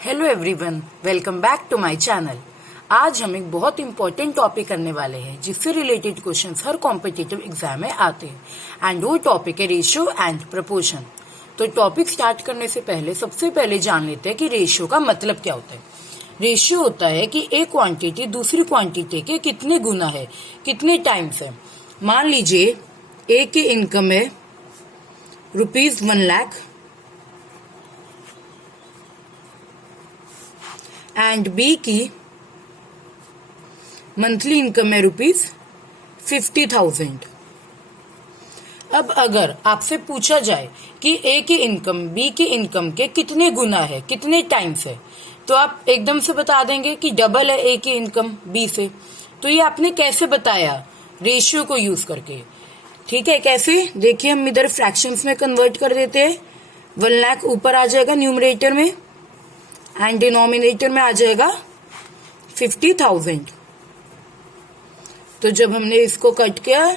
Hello everyone, welcome back to my channel. आज हम एक बहुत इंपॉर्टेंट टॉपिक करने वाले हैं जिससे रिलेटेड क्वेश्चंस हर कॉम्पिटिटिव एग्जाम में आते हैं एंड वो टॉपिक है रेशियो एंड प्रपोर्शन। तो टॉपिक स्टार्ट करने से पहले सबसे पहले जान लेते हैं कि रेशियो का मतलब क्या होता है। रेशियो होता है कि एक क्वांटिटी दूसरी क्वांटिटी के कितने गुना है, कितने टाइम्स है। मान लीजिए ए की इनकम है ₹1,00,000 एंड बी की मंथली इनकम है ₹50,000। अब अगर आपसे पूछा जाए कि ए की इनकम बी की इनकम के कितने गुना है, कितने टाइम्स है, तो आप एकदम से बता देंगे कि डबल है ए की इनकम बी से। तो ये आपने कैसे बताया? रेशियो को यूज करके। ठीक है, कैसे? देखिए, हम इधर फ्रैक्शंस में कन्वर्ट कर देते हैं। 1,00,000 ऊपर आ जाएगा न्यूमरेटर में एंड डिनोमिनेटर में आ जाएगा 50,000। तो जब हमने इसको कट किया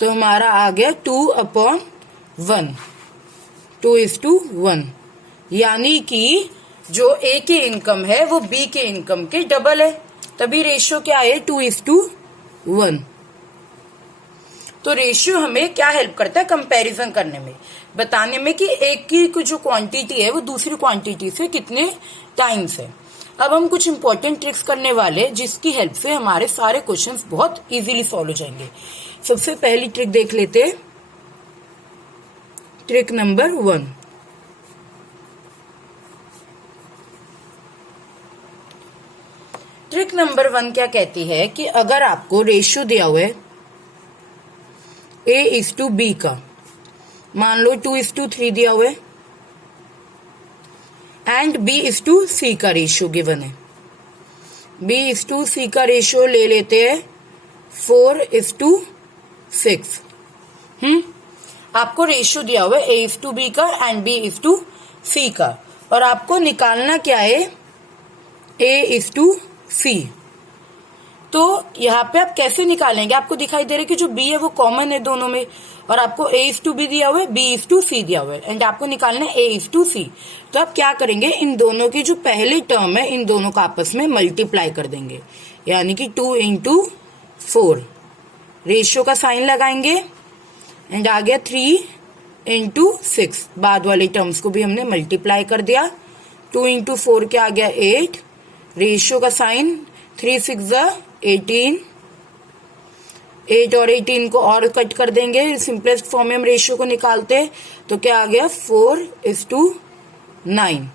तो हमारा आ गया 2/1, 2:1। यानी कि जो ए की इनकम है वो बी के इनकम के डबल है, तभी रेशियो क्या है? 2:1। तो रेशियो हमें क्या हेल्प करता है? कंपैरिजन करने में, बताने में कि एक की जो क्वांटिटी है वो दूसरी क्वांटिटी से कितने टाइम्स है। अब हम कुछ इंपॉर्टेंट ट्रिक्स करने वाले जिसकी हेल्प से हमारे सारे क्वेश्चंस बहुत इजीली सॉल्व हो जाएंगे। सबसे पहली ट्रिक देख लेते हैं, ट्रिक नंबर 1। ट्रिक नंबर 1 क्या कहती है कि अगर आपको रेशियो दिया हुआ है A:B का, मान लो 2:3 दिया हुआ है एंड B:C का रेशियो गिवन है। B:C का रेशियो ले लेते हैं 4:6। आपको रेशियो दिया हुआ है A:B का एंड B:C का, और आपको निकालना क्या है? A:C। तो यहाँ पे आप कैसे निकालेंगे? आपको दिखाई दे रहा है कि जो B है वो कॉमन है दोनों में, और आपको A:B दिया हुआ है, B:C दिया हुआ है एंड आपको निकालना है A:C। तो आप क्या करेंगे? इन दोनों की जो पहली टर्म है इन दोनों का आपस में मल्टीप्लाई कर देंगे, यानी कि 2 × 4। रेशियो का साइन लगाएंगे एंड आ गया 3 × 6। बाद वाले टर्म्स को भी हमने मल्टीप्लाई कर दिया। 2 × 4 क्या आ गया? 8। रेशियो का साइन 3 × 6 = 18। 8 और 18 को और कट कर देंगे, सिंपलेस्ट फॉर्म में हम रेशियो को निकालते हैं। तो क्या आ गया? 4:9।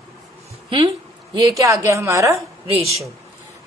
ये क्या आ गया हमारा रेशियो।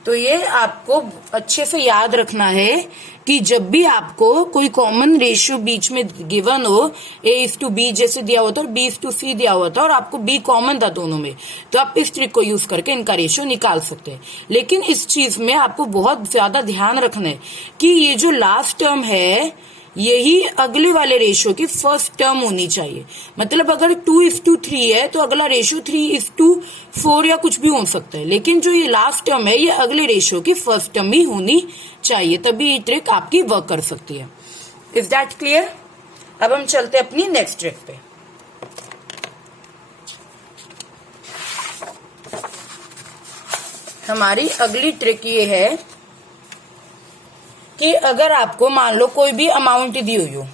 तो ये आपको अच्छे से याद रखना है कि जब भी आपको कोई कॉमन रेशियो बीच में गिवन हो, A:B जैसे दिया हुआ था और B:C दिया हुआ था और आपको B कॉमन था दोनों में, तो आप इस ट्रिक को यूज करके इनका रेशियो निकाल सकते हैं। लेकिन इस चीज में आपको बहुत ज्यादा ध्यान रखना है कि ये जो लास्ट टर्म है यही अगले वाले रेशियो की फर्स्ट टर्म होनी चाहिए। मतलब अगर 2:3 है तो अगला रेशियो 3:4 या कुछ भी हो सकता है, लेकिन जो ये लास्ट टर्म है ये अगले रेशियो की फर्स्ट टर्म ही होनी चाहिए, तभी ये ट्रिक आपकी वर्क कर सकती है। Is that clear? अब हम चलते हैं अपनी नेक्स्ट ट्रिक पे। हमारी अगली ट्रिक ये है कि अगर आपको मान लो कोई भी अमाउंट दी हुई हो,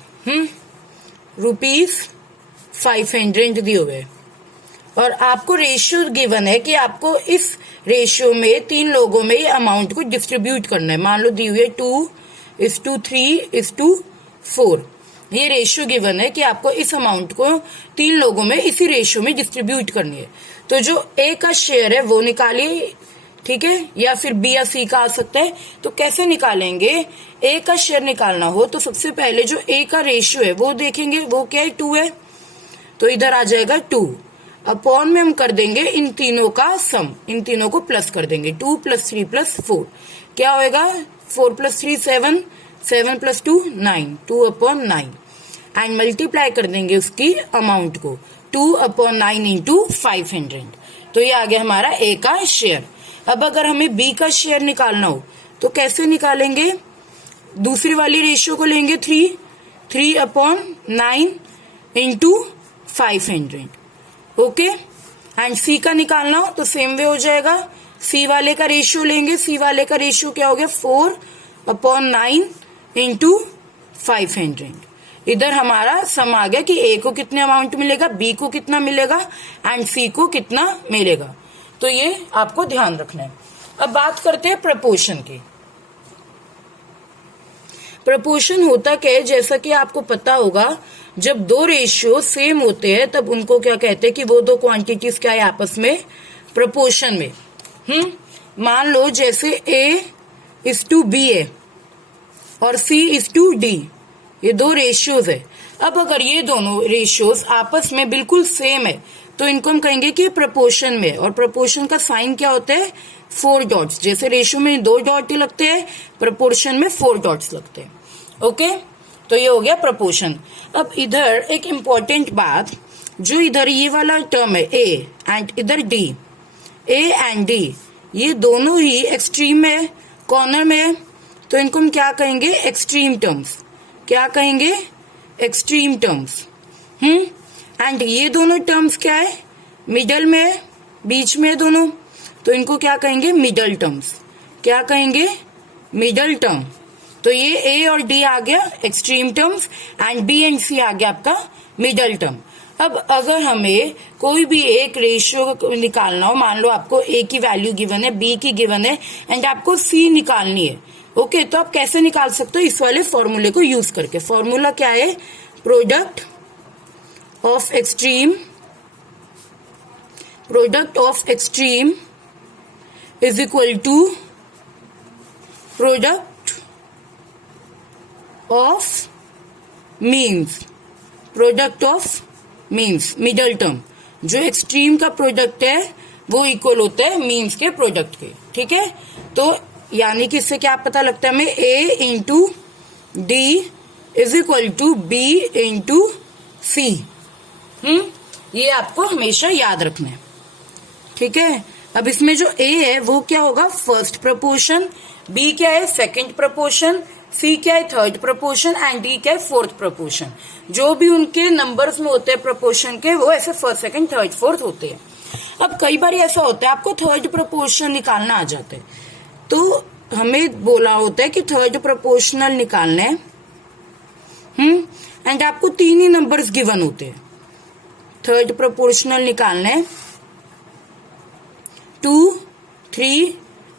₹500 दी हुए है और आपको रेशियो गिवन है कि आपको इस रेशियो में 3 लोगों में ये अमाउंट को डिस्ट्रीब्यूट करना है। मान लो दी हुई है 2:3:4। ये रेशियो गिवन है कि आपको इस अमाउंट को 3 लोगों में इसी रेशियो में डिस्ट्रीब्यूट करनी है। तो जो ए का शेयर है वो निकालिए, ठीक है, या फिर बी या सी का आ सकता है। तो कैसे निकालेंगे? ए का शेयर निकालना हो तो सबसे पहले जो ए का रेशियो है वो देखेंगे, वो क्या है? 2 है, तो इधर आ जाएगा 2। अपॉन में हम कर देंगे इन तीनों का सम, इन तीनों को प्लस कर देंगे। 2 + 3 + 4 क्या होएगा? 4 + 3 7, 7 + 2 9, 2/9 एंड मल्टीप्लाई कर देंगे उसकी अमाउंट को 2/9 × 500। तो ये आ गया हमारा ए का शेयर। अब अगर हमें बी का शेयर निकालना हो तो कैसे निकालेंगे? दूसरी वाली रेशियो को लेंगे 3/9 × 500। ओके, एंड सी का निकालना हो तो सेम वे हो जाएगा, सी वाले का रेशियो लेंगे, सी वाले का रेशियो क्या हो गया 4/9 इंटू 500। इधर हमारा सम आ गया कि ए को कितने अमाउंट मिलेगा, बी को कितना मिलेगा एंड सी को कितना मिलेगा। तो ये आपको ध्यान रखना है। अब बात करते हैं प्रपोर्शन की। प्रपोर्शन होता क्या है, जैसा कि आपको पता होगा जब दो रेशियो सेम होते हैं तब उनको क्या कहते हैं कि वो दो क्वांटिटीज क्या है आपस में प्रपोर्शन में। मान लो जैसे ए इज टू बी है और सी इज टू डी, ये दो रेशियोज है। अब अगर ये दोनों रेशियोज आपस में बिल्कुल सेम है तो इनको हम कहेंगे कि प्रपोर्शन में। और प्रपोर्शन का साइन क्या होता है 4 डॉट्स, जैसे रेशियो में 2 डॉट ही लगते हैं, प्रपोर्शन में 4 डॉट्स लगते हैं। ओके, तो ये हो गया प्रपोर्शन। अब इधर एक इम्पॉर्टेंट बात, जो इधर ये वाला टर्म है ए एंड इधर डी, ए एंड डी ये दोनों ही एक्सट्रीम में कॉर्नर में है, तो इनको हम क्या कहेंगे एक्सट्रीम टर्म्स। क्या कहेंगे एक्सट्रीम टर्म्स। एंड ये दोनों टर्म्स क्या है मिडल में है, बीच में है दोनों, तो इनको क्या कहेंगे मिडल टर्म्स। क्या कहेंगे मिडल टर्म। तो ये ए और डी आ गया extreme terms and B and C आ गया आपका मिडल टर्म। अब अगर हमें कोई भी एक रेशियो निकालना हो, मान लो आपको ए की वैल्यू गिवन है, बी की गिवन है एंड आपको सी निकालनी है। ओके, तो आप कैसे निकाल सकते हो, इस वाले फॉर्मूले को यूज करके। फॉर्मूला क्या है, product of extreme is equal to product of means. Product of means middle term, जो एक्सट्रीम का प्रोडक्ट है वो इक्वल होता है मीन्स के प्रोडक्ट के। ठीक है, तो यानी कि इससे क्या पता लगता है हमें A into D is equal to B into C. ये आपको हमेशा याद रखना है। ठीक है, अब इसमें जो ए है वो क्या होगा फर्स्ट प्रपोर्शन, बी क्या है सेकंड प्रपोर्शन, सी क्या है थर्ड प्रपोर्शन एंड डी क्या है फोर्थ प्रपोर्शन। जो भी उनके नंबर्स में होते हैं प्रपोर्शन के वो ऐसे फर्स्ट सेकंड थर्ड फोर्थ होते हैं। अब कई बार ऐसा होता है आपको थर्ड प्रपोर्शन निकालना आ जाता है, तो हमें बोला होता है कि थर्ड प्रपोर्शनल निकालना है। एंड आपको 3 ही नंबर्स गिवन होते हैं। थर्ड प्रपोर्शनल निकालना है 2, 3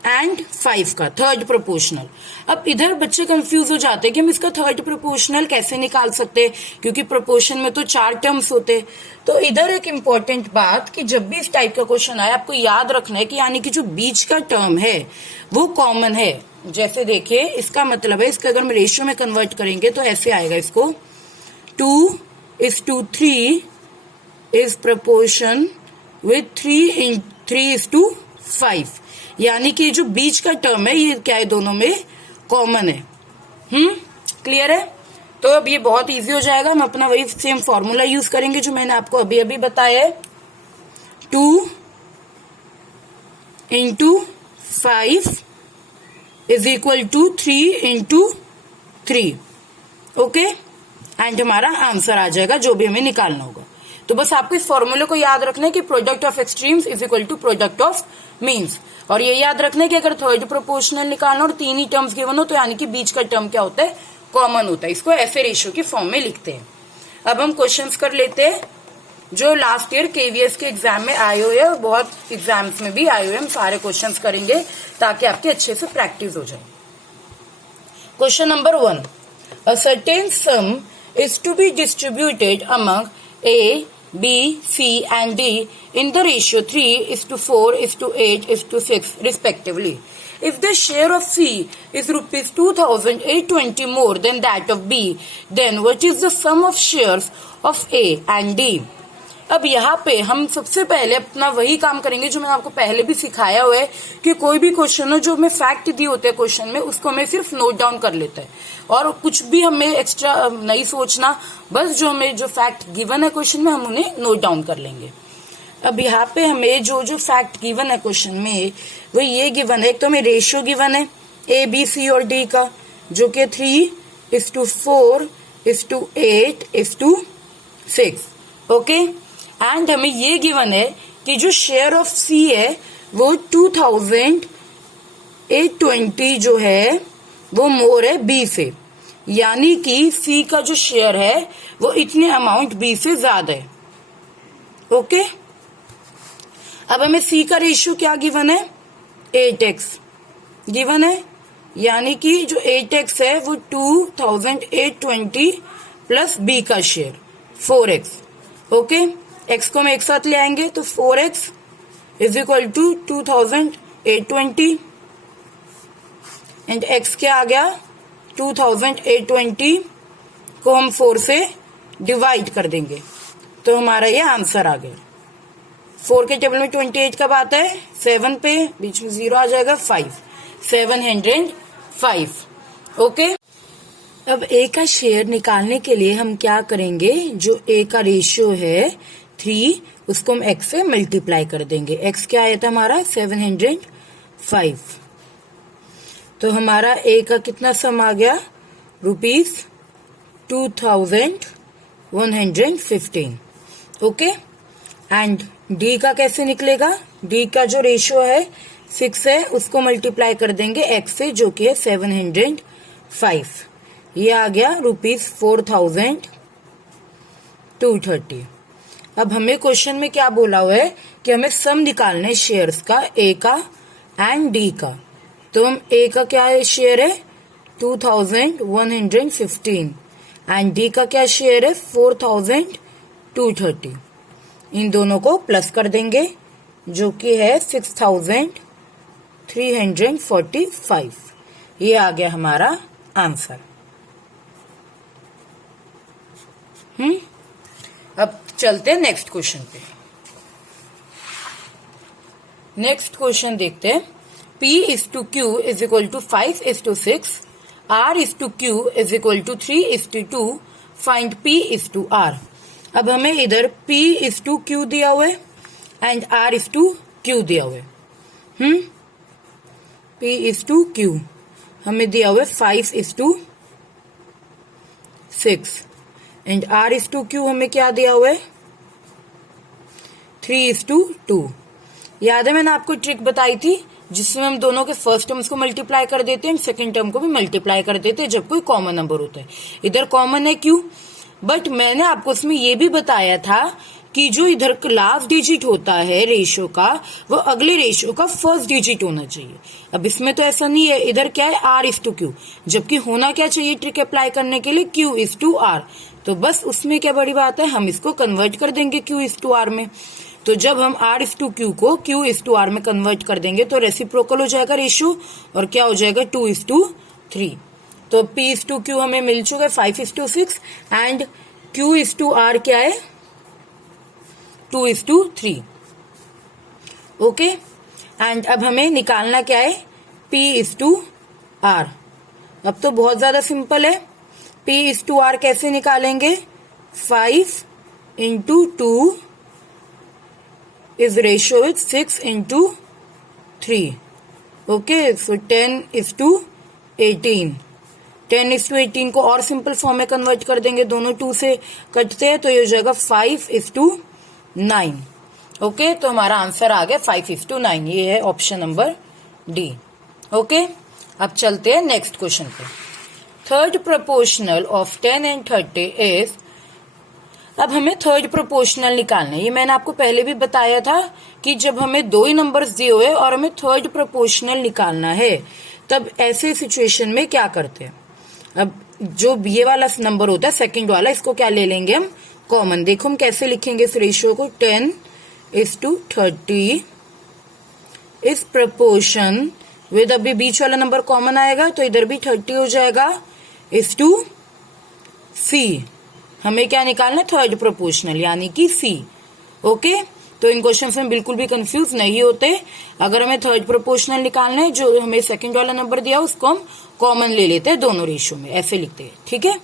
एंड 5 का थर्ड प्रोपोर्शनल। अब इधर बच्चे कंफ्यूज हो जाते हैं कि हम इसका थर्ड प्रोपोर्शनल कैसे निकाल सकते हैं, क्योंकि प्रोपोर्शन में तो 4 टर्म्स होते। तो इधर एक इम्पॉर्टेंट बात कि जब भी इस टाइप का क्वेश्चन आए आपको याद रखना है कि यानी कि जो बीच का टर्म है वो कॉमन है। जैसे देखिए इसका मतलब है, इसका अगर हम रेशियो में कन्वर्ट करेंगे तो ऐसे आएगा, इसको 2:3 इज प्रपोर्शन विथ 3:5, यानी कि जो बीच का टर्म है ये क्या है दोनों में कॉमन है। क्लियर है। तो अब ये बहुत इजी हो जाएगा, हम अपना वही सेम फॉर्मूला यूज करेंगे जो मैंने आपको अभी अभी बताया है। 2 × 5 is equal to 3 × 3। Okay, and हमारा आंसर आ जाएगा जो भी हमें निकालना होगा। तो बस आपको इस फॉर्मूले को याद रखना है कि product of extremes is equal to product of means. और ये याद रखना है कि अगर थर्ड प्रोपोर्शनल निकालना और 3 ही टर्म्स गिवन हो तो यानी कि बीच का टर्म क्या होता है कॉमन होता है। इसको ऐसे रेशियो की फॉर्म में लिखते हैं। अब हम क्वेश्चंस कर लेते हैं जो लास्ट ईयर केवीएस के एग्जाम में आए हुए और बहुत एग्जाम्स में भी आए हुए। हम सारे क्वेश्चंस करेंगे ताकि आपकी अच्छे से प्रैक्टिस हो जाए। Question number 1, a certain some is to be distributed among A, B, C and D in the ratio 3:4:8:6 respectively. If the share of C is rupees 2,820 more than that of B, then what is the sum of shares of A and D? अब यहाँ पे हम सबसे पहले अपना वही काम करेंगे जो मैंने आपको पहले भी सिखाया हुआ है कि कोई भी क्वेश्चन हो जो हमें फैक्ट दिए होते हैं क्वेश्चन में उसको हमें सिर्फ नोट डाउन कर लेता है और कुछ भी हमें एक्स्ट्रा नहीं सोचना, बस जो हमें जो फैक्ट गिवन है क्वेश्चन में हम उन्हें नोट डाउन कर लेंगे। अब यहाँ पे हमें जो जो फैक्ट गिवन है क्वेश्चन में वो ये गिवन है, एक तो हमें रेशियो गिवन है ए बी सी और डी का जो कि 3:4:8:6। ओके, एंड हमें ये गिवन है कि जो शेयर ऑफ सी है वो 2820 जो है वो मोर है बी से, यानी कि सी का जो शेयर है वो इतने अमाउंट बी से ज्यादा है। ओके, अब हमें सी का रेशियो क्या गिवन है, 8x गिवन है, यानी कि जो 8x है वो 2820 प्लस बी का शेयर 4x। ओके, x को हम एक साथ ले आएंगे तो 4x is equal to 2820 and x क्या आ गया 2820 को हम 4 से डिवाइड कर देंगे तो हमारा ये आंसर आ गया। 4 के टेबल में 28 कब आता है, 7 पे, बीच में 0 आ जाएगा, 5, 705। ओके, अब ए का शेयर निकालने के लिए हम क्या करेंगे, जो ए का रेशियो है 3 उसको हम x से मल्टीप्लाई कर देंगे। x क्या आया था हमारा 705, तो हमारा ए का कितना सम आ गया ₹2115। ओके, एंड डी का कैसे निकलेगा, डी का जो रेशियो है 6 है उसको मल्टीप्लाई कर देंगे x से जो कि है 705, ये आ गया ₹4230। अब हमें क्वेश्चन में क्या बोला हुआ है कि हमें सम निकालना है शेयर्स का, ए का एंड डी का। तो हम ए का क्या शेयर है 2115 एंड डी का क्या शेयर है 4230। इन दोनों को प्लस कर देंगे जो कि है 6345। ये आ गया हमारा आंसर। अब चलते हैं नेक्स्ट क्वेश्चन पे। नेक्स्ट क्वेश्चन देखते हैं, P is to Q is equal to 5 is to 6, R is to Q is equal to 3 is to 2, find P is to R। अब हमें इधर P is to Q दिया हुआ है and R is to Q दिया हुआ है। P is to Q हमें दिया हुआ है 5 is to 6 and R is to Q हमें क्या दिया हुआ है 3 is to 2। याद है मैंने आपको ट्रिक बताई थी जिसमें हम दोनों के फर्स्ट टर्म्स को मल्टीप्लाई कर देते हैं, सेकंड टर्म को भी मल्टीप्लाई कर देते हैं जब कोई कॉमन नंबर होता है। इधर कॉमन है Q, बट मैंने आपको इसमें यह भी बताया था कि जो इधर लास्ट डिजिट होता है रेशियो का वो अगले रेशियो का फर्स्ट डिजिट होना चाहिए। अब इसमें तो ऐसा नहीं है, इधर क्या है R is to Q, जबकि होना क्या चाहिए ट्रिक अप्लाई करने के लिए Q is to R। तो बस उसमें क्या बड़ी बात है, हम इसको कन्वर्ट कर देंगे Q is to R में। तो जब हम R is to Q को Q is to R में कन्वर्ट कर देंगे तो रेसिप्रोकल हो जाएगा रेशियो और क्या हो जाएगा 2 is to 3। तो P is to Q हमें मिल चुका है 5 is to 6 and Q is to R क्या है 2 is to 3। ओके, एंड अब हमें निकालना क्या है P is to R। अब तो बहुत ज्यादा सिंपल है, P is to R कैसे निकालेंगे, 5 into 2 is ratio with 6 into 3। Okay, so 10 is to 18। 10 is to 18 को और सिंपल फॉर्म में कन्वर्ट कर देंगे, दोनों 2 से कटते हैं तो ये हो जाएगा 5 is to 9। ओके, तो हमारा आंसर आ गया 5 is to 9, ये है ऑप्शन नंबर डी। ओके, अब चलते हैं नेक्स्ट क्वेश्चन पे। Third proportional of 10 and 30 is, अब हमें थर्ड प्रोपोर्शनल निकालना है। ये मैंने आपको पहले भी बताया था कि जब हमें दो ही नंबर्स दिए हुए और हमें थर्ड प्रोपोर्शनल निकालना है तब ऐसे सिचुएशन में क्या करते हैं। अब जो ये वाला नंबर होता है सेकंड वाला, इसको क्या ले लेंगे हम कॉमन। देखो हम कैसे लिखेंगे इस रेशियो को, 10 is to 30 इस प्रपोर्शन विद, अभी बीच वाला नंबर कॉमन आएगा तो इधर भी 30 हो जाएगा, इज टू सी। हमें क्या निकालना है थर्ड प्रोपोर्शनल यानी कि सी। ओके, तो इन क्वेश्चन में बिल्कुल भी कंफ्यूज नहीं होते। अगर हमें थर्ड प्रोपोर्शनल निकालना है, जो हमें सेकंड वाला नंबर दिया उसको हम कॉमन ले लेते हैं दोनों रेशियो में, ऐसे लिखते हैं। ठीक है,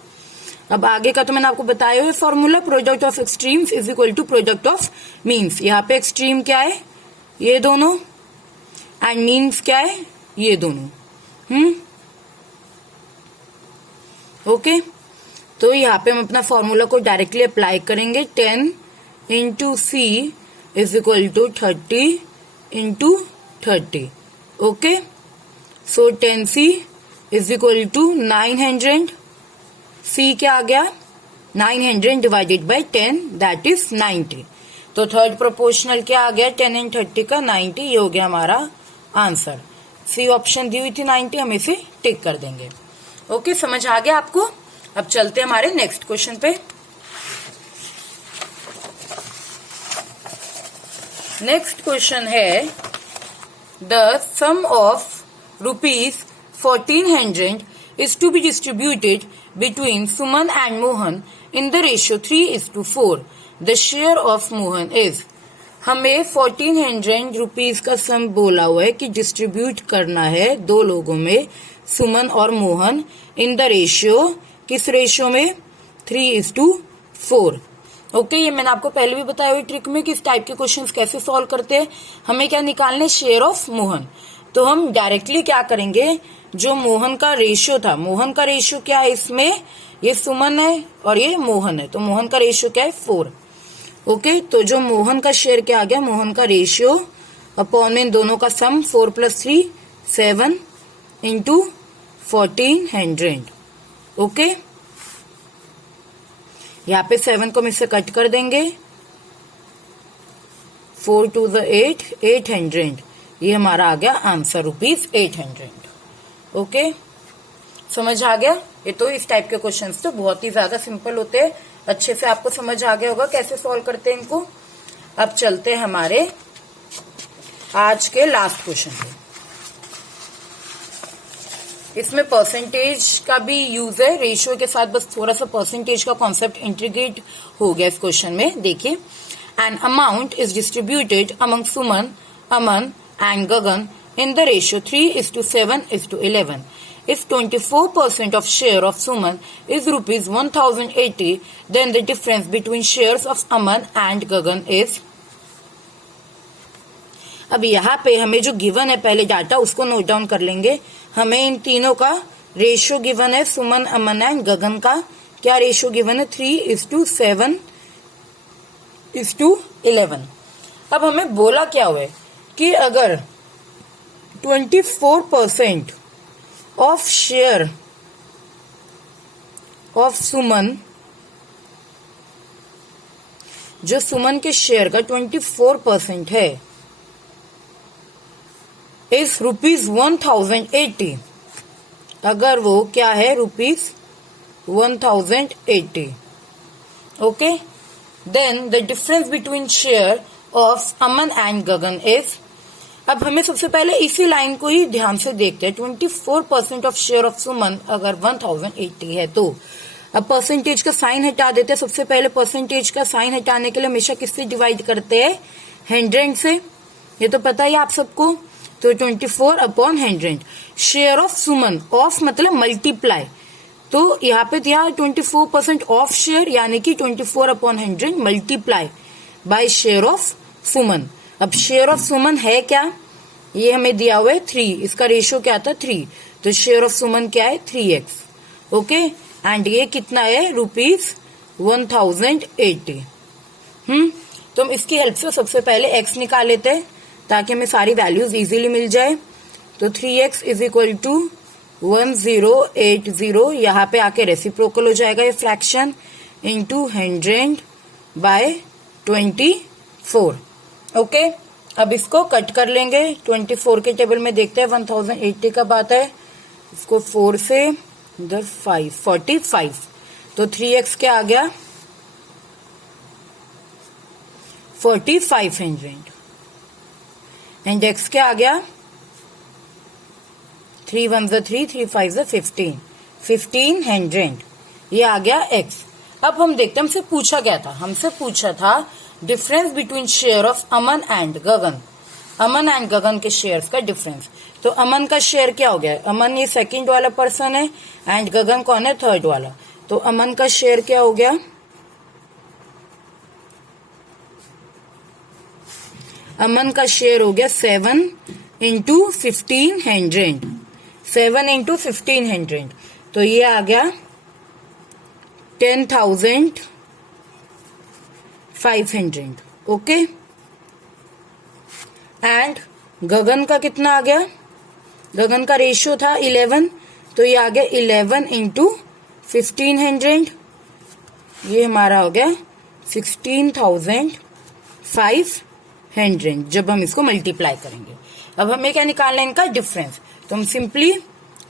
अब आगे का तो मैंने आपको बताया हुआ formula, product of extremes is equal to product of means. यहाँ पे एक्सट्रीम क्या है ये दोनों एंड मीन्स क्या है ये दोनों। ओके, तो यहाँ पे हम अपना फॉर्मूला को डायरेक्टली अप्लाई करेंगे। 10 into C is equal to 30 into 30. Okay, so 10C is equal to 900. C क्या आ गया? 900 डिवाइडेड बाई 10 दैट इज 90. तो थर्ड प्रोपोर्शनल क्या आ गया? 10 एंड 30 का 90. ये हो गया हमारा आंसर. सी ऑप्शन दी हुई थी 90, हम इसे टिक कर देंगे. ओके, समझ आ गया आपको? अब चलते हैं हमारे नेक्स्ट क्वेश्चन पे. नेक्स्ट क्वेश्चन है the sum of ₹1400 is to be distributed between Suman and Mohan in the ratio 3:4. The share of Mohan is. हमें 1400 रुपीज का सम बोला हुआ है कि डिस्ट्रीब्यूट करना है दो लोगों में, सुमन और मोहन, इन द रेशियो. किस रेशियो में? 3:4. ओके, ये मैंने आपको पहले भी बताया हुई ट्रिक में कि इस टाइप के क्वेश्चंस कैसे सॉल्व करते हैं. हमें क्या निकालने? Share of Mohan. तो हम डायरेक्टली क्या करेंगे, जो मोहन का रेशियो था, मोहन का रेशियो क्या है इसमें? ये सुमन है और ये मोहन है, तो मोहन का रेशियो क्या है? 4. ओके, तो जो मोहन का शेयर क्या आ गया? मोहन का रेशियो अपॉन इन दोनों का सम 4 + 3 7 इंटू 1400. ओके, यहाँ पे 7 को हम इससे कट कर देंगे. 4 × 2 = 8, 800. ये हमारा आ गया आंसर ₹800. ओके, समझ आ गया? ये तो इस टाइप के क्वेश्चंस तो बहुत ही ज्यादा सिंपल होते हैं. अच्छे से आपको समझ आ गया होगा कैसे सॉल्व करते हैं इनको. अब चलते हैं हमारे आज के लास्ट क्वेश्चन पे. इसमें परसेंटेज का भी यूज है, रेशियो के साथ बस थोड़ा सा परसेंटेज का कॉन्सेप्ट इंटीग्रेट हो गया इस क्वेश्चन में. देखिए, an amount is distributed among Suman, Aman and Gagan in the ratio 3:7:11. If 24% of share of Suman is ₹1080, then the difference between shares of Aman and Gagan is. अब यहाँ पे हमें जो गिवन है पहले डाटा उसको नोट डाउन कर लेंगे. हमें इन तीनों का रेशियो गिवन है, सुमन, अमन एंड गगन का क्या रेशियो गिवन है? 3:7:11. अब हमें बोला क्या हुआ है कि अगर 24% ऑफ शेयर ऑफ सुमन, जो सुमन के शेयर का 24% है, इस ₹1080. अगर वो क्या है? ₹1080. Okay, then the difference between share of Aman and Gagan is. अब हमें सबसे पहले इसी लाइन को ही ध्यान से देखते हैं. 24% ऑफ शेयर ऑफ सुमन अगर 1080 है तो अब परसेंटेज का साइन हटा देते हैं. सबसे पहले परसेंटेज का साइन हटाने के लिए हमेशा किससे डिवाइड करते हैं? 100 से. ये तो पता ही आप सबको. तो 24/100. शेयर ऑफ सुमन, ऑफ मतलब मल्टीप्लाई, तो यहाँ पे दिया 24% ऑफ शेयर यानी कि 24/100 मल्टीप्लाई बाय शेयर ऑफ सुमन. अब शेयर ऑफ सुमन है क्या? ये हमें दिया हुआ है 3. इसका रेशियो क्या था? 3. तो शेयर ऑफ सुमन क्या है? 3x. ओके, एंड ये कितना है? ₹1080. तो हम इसकी हेल्प से सबसे पहले x निकाल लेते हैं ताकि हमें सारी वैल्यूज इजीली मिल जाए. तो 3x इज इक्वल टू 1080. यहाँ पे आके रेसिप्रोकल हो जाएगा ये फ्रैक्शन, इंटू 100/24. ओके, अब इसको कट कर लेंगे. 24 के टेबल में देखते हैं 1080 का बात है. इसको 4 से इधर 5, 45. तो 3x क्या आ गया? 4500. एंड x क्या आ गया? 3 1 3, 3 5 15. 1500. ये आ गया x. अब हम देखते हैं, हमसे पूछा गया था, हमसे पूछा था difference between share of Aman and Gagan. Aman and Gagan के शेयर्स का डिफरेंस. तो अमन का शेयर क्या हो गया? अमन ये सेकंड वाला पर्सन है एंड गगन कौन है? थर्ड वाला. तो अमन का शेयर क्या हो गया? अमन का शेयर हो गया 7 × 1500. 7 × 1500. तो ये आ गया 10,500. ओके, एंड गगन का कितना आ गया, गगन का रेशियो था 11, तो ये आ गया 11 इंटू 1500, ये हमारा हो गया 16,500 जब हम इसको मल्टीप्लाई करेंगे। अब हमें क्या निकालना है, इनका डिफरेंस, तो हम सिंपली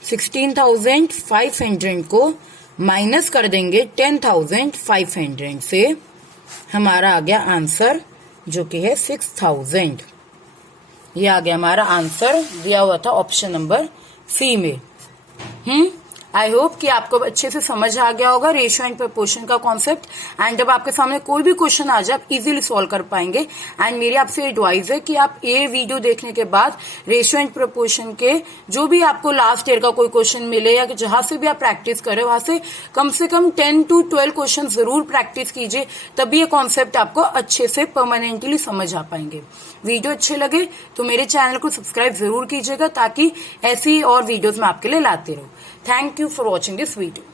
16,500 को माइनस कर देंगे 10,500 से, हमारा आ गया आंसर जो कि है 6,000। ये आ गया हमारा आंसर, दिया हुआ था ऑप्शन नंबर सी में। आई होप कि आपको अच्छे से समझ आ गया होगा रेशियो एंड प्रपोर्शन का कॉन्सेप्ट। एंड जब आपके सामने कोई भी क्वेश्चन आ जाए आप इजीली सॉल्व कर पाएंगे। एंड मेरी आपसे एडवाइस है कि आप ये वीडियो देखने के बाद रेशियो एंड प्रपोर्शन के जो भी आपको लास्ट ईयर का कोई क्वेश्चन मिले या जहां से भी आप प्रैक्टिस करें वहां से कम 10 to 12 क्वेश्चन जरूर प्रैक्टिस कीजिए, तभी ये कॉन्सेप्ट आपको अच्छे से परमानेंटली समझ आ पाएंगे। वीडियो अच्छे लगे तो मेरे चैनल को सब्सक्राइब जरूर कीजिएगा ताकि ऐसी और वीडियोस मैं आपके लिए लाती रहूं। Thank you for watching this video.